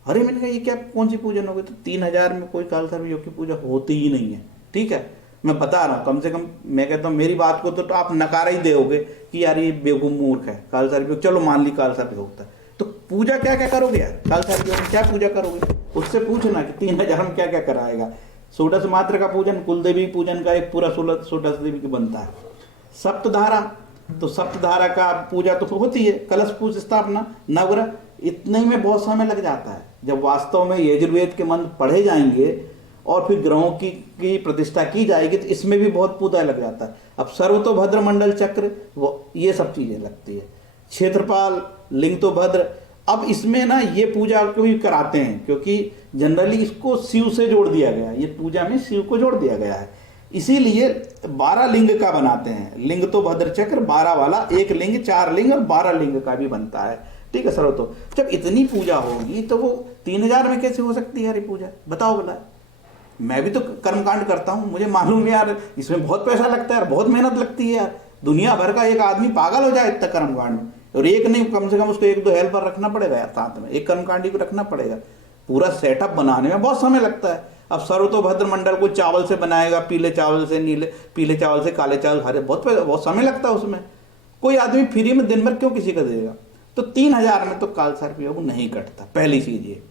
अरे मैंने कहा ये क्या कौन सी पूजन होगी? तो 3000 में कोई काल सर्प योग की पूजा होती ही नहीं है। ठीक है, मैं बता रहा हूँ, कम से कम मैं कहता हूँ मेरी बात को तो आप नकारा ही दोगे कि यार ये बेवकूफ मूर्ख है काल सर्प योग। चलो मान ली काल सर्प योग था, तो पूजा क्या क्या करोगे यार? काल सर्प योग में क्या पूजा करोगे? उससे पूछना कि 3000 में क्या क्या कराएगा। षोडश मात्र का पूजन, कुलदेवी पूजन का एक पूरा षोडश देवी की बनता है। सप्तधारा, तो सप्तधारा का पूजा तो होती है, कलश पूज स्थापना, नवग्रह, इतने में बहुत समय लग जाता है। जब वास्तव में यजुर्वेद के मंत्र पढ़े जाएंगे और फिर ग्रहों की प्रतिष्ठा की जाएगी तो इसमें भी बहुत पूजा लग जाता है। अब सर्वतोभद्र मंडल चक्र, वो ये सब चीजें लगती है। क्षेत्रपाल, लिंग तो भद्र, अब इसमें ना ये पूजा को भी कराते हैं क्योंकि जनरली इसको शिव से जोड़ दिया गया है, ये पूजा में शिव को जोड़ दिया गया है, इसीलिए 12 लिंग का बनाते हैं। लिंग तो भद्र चक्र 12 वाला, एक लिंग, 4 लिंग और 12 लिंग का भी बनता है। ठीक है सर, तो जब इतनी पूजा होगी तो वो 3000 में कैसे हो सकती है यार ये पूजा? बताओ भला। मैं भी तो कर्मकांड करता हूं, मुझे मालूम है यार इसमें बहुत पैसा लगता है यार, बहुत मेहनत लगती है यार। दुनिया भर का एक आदमी पागल हो जाए इतना कर्मकांड में, और एक नहीं कम से कम उसको 1-2 हेल्पर रखना पड़ेगा यार साथ में, एक कर्मकांडी को रखना पड़ेगा। पूरा सेटअप बनाने में बहुत समय लगता है। अब सर्वतोभद्र मंडल को चावल से बनाएगा, पीले चावल से, नीले पीले चावल से, काले चावल, हरे, बहुत समय लगता है उसमें। कोई आदमी फ्री में दिन भर क्यों किसी का देगा? तो 3000 में तो काल सर्प योग नहीं कटता, पहली चीज ये।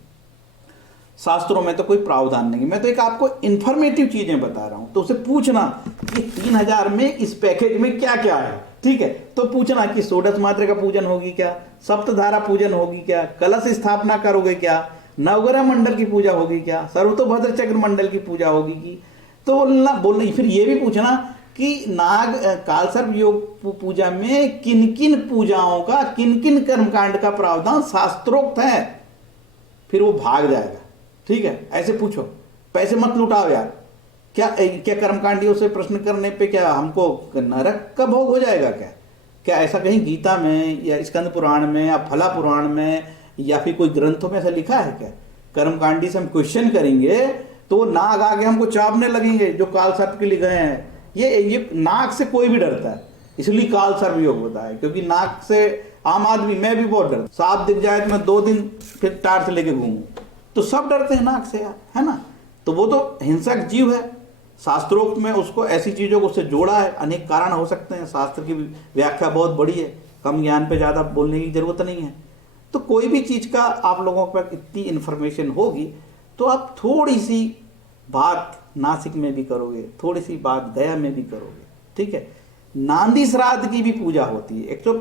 शास्त्रों में तो कोई प्रावधान नहीं। मैं तो एक आपको इन्फॉर्मेटिव चीजें बता रहा हूं, तो उसे पूछना कि 3000 में इस पैकेज में क्या क्या है, ठीक है। तो पूछना कि षोडश मात्र का पूजन होगी क्या, सप्तधारा पूजन होगी क्या, कलश स्थापना करोगे क्या, नवग्रह मंडल की पूजा होगी क्या, सर्वतोभद्र चक्र मंडल की पूजा होगी की। तो बोलना फिर ये भी पूछना कि नाग कालसर्प योग पूजा में किन किन पूजाओं का, किन किन कर्मकांड का प्रावधान शास्त्रोक्त है। फिर वो भाग जाएगा, ठीक है। ऐसे पूछो, पैसे मत लुटाओ यार। क्या क्या कर्मकांडियों से प्रश्न करने पे क्या हमको नरक का भोग हो जाएगा क्या? क्या ऐसा कहीं गीता में या स्कंद पुराण में या फला पुराण में या फिर कोई ग्रंथों में ऐसा लिखा है क्या? कर्मकांडी से हम क्वेश्चन करेंगे तो नाग आगे हमको चापने लगेंगे जो काल सर्प के लिए गए हैं। ये नाग से कोई भी डरता है, इसलिए काल सर्प योग होता है, क्योंकि नाग से आम आदमी, मैं भी बहुत डरता, सांप दिख जाए तो मैं 2 दिन फिर टार से लेके घूमूं, तो सब डरते हैं नाग से यार, है ना। तो वो तो हिंसक जीव है, शास्त्रोक्त में उसको ऐसी चीजों को उससे जोड़ा है। अनेक कारण हो सकते हैं, शास्त्र की व्याख्या बहुत बड़ी है, कम ज्ञान पे ज्यादा बोलने की जरूरत नहीं है। तो कोई भी चीज का आप लोगों पर इतनी इंफॉर्मेशन होगी तो आप थोड़ी सी बात नासिक में भी करोगे, थोड़ी सी बात गया में भी करोगे, ठीक है। नांदी श्राद्ध की भी पूजा होती है। एक तो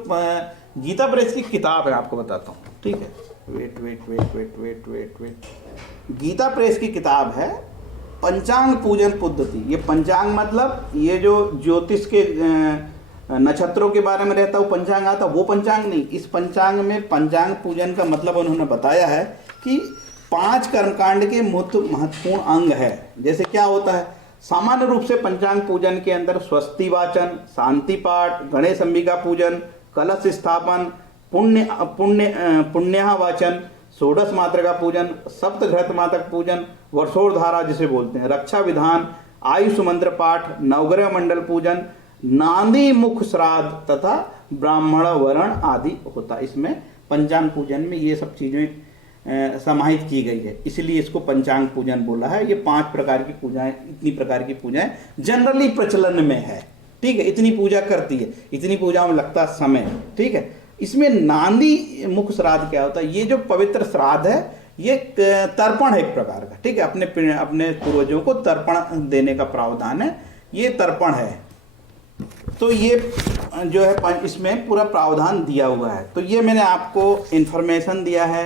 गीता प्रेस की किताब है, आपको बताता हूँ, ठीक है। Wait wait wait wait wait wait wait Gita Press की किताब है पंचांग पूजन पद्धति। ये पंचांग मतलब ये जो ज्योतिष के नक्षत्रों के बारे में रहता है वो पंचांग आता, वो पंचांग नहीं। इस पंचांग में पंचांग पूजन का मतलब उन्होंने बताया है कि 5 कर्मकांड के महत्वपूर्ण अंग है। जैसे क्या होता है, सामान्य रूप से पंचांग पूजन के अंदर स्वस्ति वाचन, शांति पाठ, गणेश अंबिका पूजन, कलश स्थापन, पुण्य वाचन, षोडश मात्र का पूजन, सप्तघृत मातक पूजन, वर्षोधारा जिसे बोलते हैं, रक्षा विधान, आयुष मंत्र पाठ, नवग्रह मंडल पूजन, नांदी मुख श्राद्ध तथा ब्राह्मण वर्ण आदि होता। इसमें पंचांग पूजन में ये सब चीजें समाहित की गई है, इसलिए इसको पंचांग पूजन बोला है। ये 5 प्रकार की पूजाएं, इतनी प्रकार की पूजाएं जनरली प्रचलन में है, ठीक है। इतनी पूजा करती है, इतनी पूजा में लगता समय, ठीक है। इसमें नांदी मुख श्राद्ध क्या होता है, ये जो पवित्र श्राद्ध है ये तर्पण है एक प्रकार का, ठीक है। अपने पूर्वजों को तर्पण देने का प्रावधान है, ये तर्पण है। तो ये जो है इसमें पूरा प्रावधान दिया हुआ है। तो ये मैंने आपको इन्फॉर्मेशन दिया है।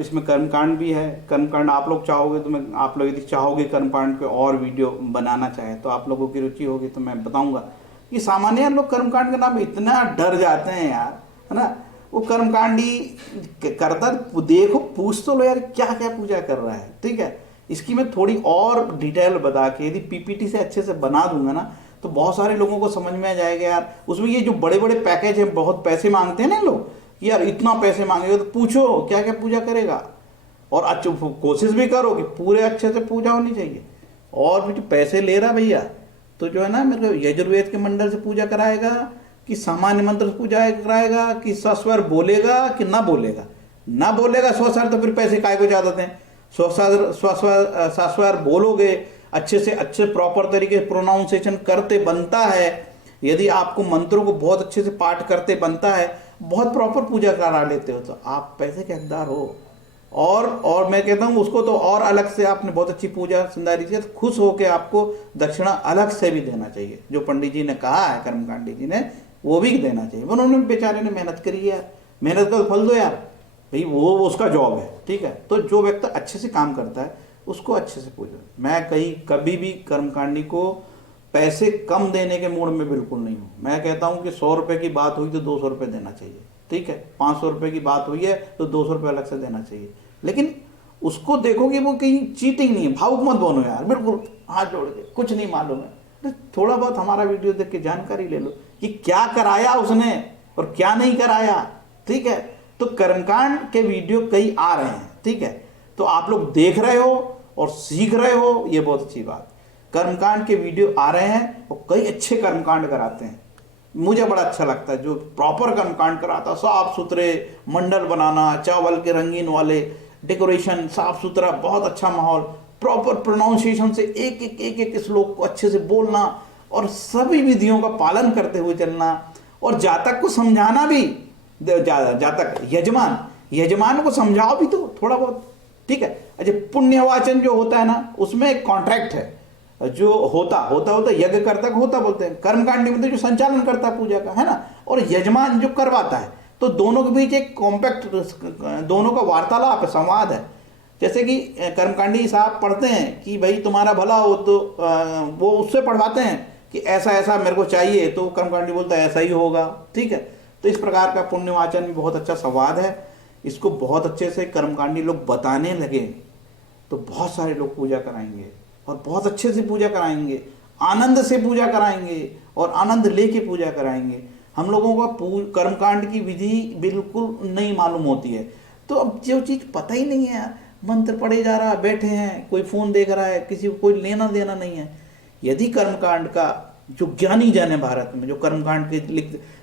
इसमें कर्मकांड भी है। कर्मकांड आप लोग चाहोगे तो मैं, आप लोग यदि चाहोगे कर्मकांड के और वीडियो बनाना चाहे तो आप लोगों की रुचि होगी तो मैं बताऊंगा। ये सामान्य लोग कर्मकांड के नाम इतना डर जाते हैं यार, है ना। वो कर्मकांडी करता, देखो पूछ तो लो यार क्या क्या पूजा कर रहा है, ठीक है। इसकी मैं थोड़ी और डिटेल बता के यदि पीपीटी से अच्छे से बना दूंगा ना तो बहुत सारे लोगों को समझ में आ जाएगा यार। उसमें ये जो बड़े बड़े पैकेज हैं, बहुत पैसे मांगते हैं ना लोग, यार इतना पैसे मांगेगा तो पूछो क्या क्या पूजा करेगा, और अच्छा कोशिश भी करो कि पूरे अच्छे से पूजा होनी चाहिए। और भी जो पैसे ले रहा भैया तो जो है ना, मेरे को यजुर्वेद के मंडल से पूजा कराएगा कि सामान्य मंत्र से पूजा कराएगा कि सस्वर बोलेगा कि ना बोलेगा। ना बोलेगा 100 साल तो फिर पैसे काय को ज्यादा दें। 100 सस्वर बोलोगे, अच्छे से अच्छे प्रॉपर तरीके से प्रोनाउंसिएशन करते बनता है, यदि आपको मंत्रों को बहुत अच्छे से पाठ करते बनता है, बहुत प्रॉपर पूजा करा लेते हो तो आप पैसे के हकदार हो। और मैं कहता हूँ उसको तो और अलग से आपने बहुत अच्छी पूजा सुंदरी की तो खुश होकर आपको दक्षिणा अलग से भी देना चाहिए। जो पंडित जी ने कहा है, कर्मकांडी जी ने, वो भी देना चाहिए। उन्होंने बेचारे ने मेहनत करी है, मेहनत का फल दो यार भाई, वो उसका जॉब है, ठीक है। तो जो व्यक्ति अच्छे से काम करता है उसको अच्छे से पूजो। मैं कभी भी कर्मकांडी को पैसे कम देने के मूड में बिल्कुल नहीं हूँ। मैं कहता हूँ कि 100 रुपए की बात हुई तो 200 रुपये देना चाहिए, ठीक है। 500 रुपये की बात हुई है तो 200 रुपये अलग से देना चाहिए, लेकिन उसको देखो कि वो कहीं चीटिंग नहीं है। भावुक मत बनो यार, बिल्कुल हाथ जोड़ के, कुछ नहीं मालूम है, थोड़ा बहुत हमारा वीडियो देख के जानकारी ले लो कि क्या कराया उसने और क्या नहीं कराया, ठीक है। तो कर्मकांड के वीडियो कई आ रहे हैं, ठीक है। तो आप लोग देख रहे हो और सीख रहे हो, ये बहुत अच्छी बात। कर्मकांड के वीडियो आ रहे हैं और कई अच्छे कर्मकांड कराते हैं, मुझे बड़ा अच्छा लगता है जो प्रॉपर कर्मकांड कराता, साफ सुथरे मंडल बनाना, चावल के रंगीन वाले डेकोरेशन, साफ सुथरा, बहुत अच्छा माहौल, प्रॉपर प्रोनाउंसिएशन से एक श्लोक को अच्छे से बोलना और सभी विधियों का पालन करते हुए चलना, और जातक को समझाना भी, जातक यजमान को समझाओ भी तो थोड़ा बहुत, ठीक है। अच्छा, पुण्यवाचन जो होता है ना, उसमें एक कॉन्ट्रैक्ट है जो होता यज्ञ कर्ता होता बोलते हैं, कर्मकांडी मतलब जो संचालन करता पूजा का, है ना, और यजमान जो करवाता है। तो दोनों के बीच एक कॉम्पैक्ट, दोनों का वार्तालाप है, संवाद है। जैसे कि कर्मकांडी साहब पढ़ते हैं कि भाई तुम्हारा भला हो, तो वो उससे पढ़वाते हैं कि ऐसा ऐसा मेरे को चाहिए, तो कर्मकांडी बोलता है ऐसा ही होगा, ठीक है। तो इस प्रकार का पुण्यवाचन भी बहुत अच्छा संवाद है। इसको बहुत अच्छे से कर्मकांडी लोग बताने लगे तो बहुत सारे लोग पूजा कराएंगे और बहुत अच्छे से पूजा कराएंगे, आनंद से पूजा कराएंगे और आनंद लेके पूजा कराएंगे। हम लोगों को कर्मकांड की विधि बिल्कुल नहीं मालूम होती है, तो अब जो चीज़ पता ही नहीं है यार, मंत्र पढ़े जा रहा है, बैठे हैं, कोई फोन देख रहा है, किसी को कोई लेना देना नहीं है। यदि कर्मकांड का जो ज्ञानी जन है भारत में, जो कर्मकांड के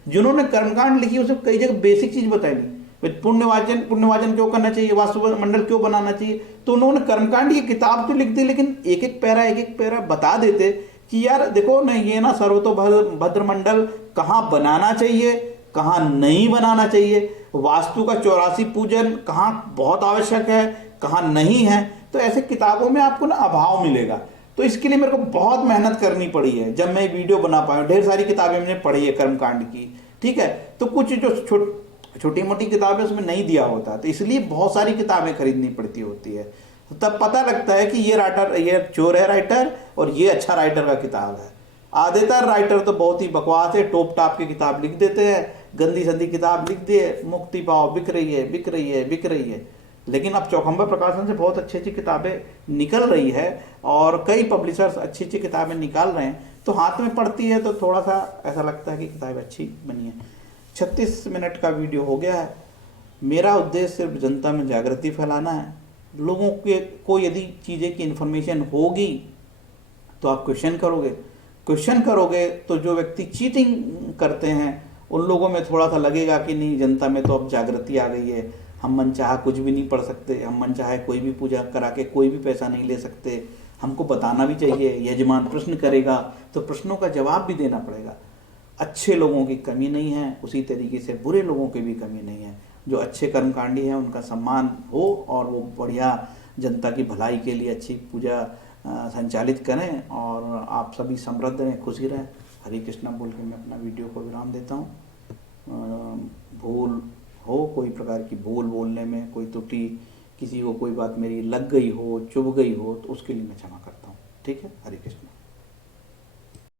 जिन्होंने कर्मकांड लिखी, उसे कई जगह बेसिक चीज बताई नहीं। पुण्यवाचन क्यों करना चाहिए, वास्तु मंडल क्यों बनाना चाहिए, तो उन्होंने कर्मकांड की किताब तो लिख दी, लेकिन एक एक पैरा बता देते कि यार देखो ना, ये ना सर्वतोभद्र मंडल कहाँ बनाना चाहिए, कहाँ नहीं बनाना चाहिए, वास्तु का 84 पूजन कहाँ बहुत आवश्यक है, कहाँ नहीं है। तो ऐसे किताबों में आपको ना अभाव मिलेगा। तो इसके लिए मेरे को बहुत मेहनत करनी पड़ी है, जब मैं वीडियो बना पाया। ढेर सारी किताबें मैंने पढ़ी है कर्मकांड की, ठीक है। तो कुछ जो छोटी मोटी किताबें उसमें नहीं दिया होता, तो इसलिए बहुत सारी किताबें खरीदनी पड़ती होती है। तब पता लगता है कि ये चोर है राइटर और ये अच्छा राइटर का किताब है। आधेतर राइटर तो बहुत ही बकवास है, टॉप टाप की किताब लिख देते हैं, गंदी संदी किताब लिख दिए, मुक्ति पाओ, बिक रही है। लेकिन अब चौखंबा प्रकाशन से बहुत अच्छी अच्छी किताबें निकल रही है और कई पब्लिशर्स अच्छी अच्छी किताबें निकाल रहे हैं, तो हाथ में पड़ती है तो थोड़ा सा ऐसा लगता है कि किताब अच्छी बनी है। 36 मिनट का वीडियो हो गया है। मेरा उद्देश्य सिर्फ जनता में जागृति फैलाना है। लोगों के को यदि चीज़ें की इन्फॉर्मेशन होगी तो आप क्वेश्चन करोगे तो जो व्यक्ति चीटिंग करते हैं उन लोगों में थोड़ा सा लगेगा कि नहीं, जनता में तो अब जागृति आ गई है, हम मनचाहा कुछ भी नहीं पढ़ सकते, हम मनचाहे कोई भी पूजा करा के कोई भी पैसा नहीं ले सकते, हमको बताना भी चाहिए। यजमान प्रश्न करेगा तो प्रश्नों का जवाब भी देना पड़ेगा। अच्छे लोगों की कमी नहीं है, उसी तरीके से बुरे लोगों की भी कमी नहीं है। जो अच्छे कर्मकांडी हैं उनका सम्मान हो और वो बढ़िया जनता की भलाई के लिए अच्छी पूजा संचालित करें और आप सभी समृद्ध रहें, खुशी रहें। हरे कृष्णा बोल के मैं अपना वीडियो को विराम देता हूँ। भूल हो, कोई प्रकार की भूल बोलने में कोई त्रुटि, किसी को कोई बात मेरी लग गई हो, चुभ गई हो, तो उसके लिए मैं क्षमा करता हूँ। ठीक है, हरे कृष्णा।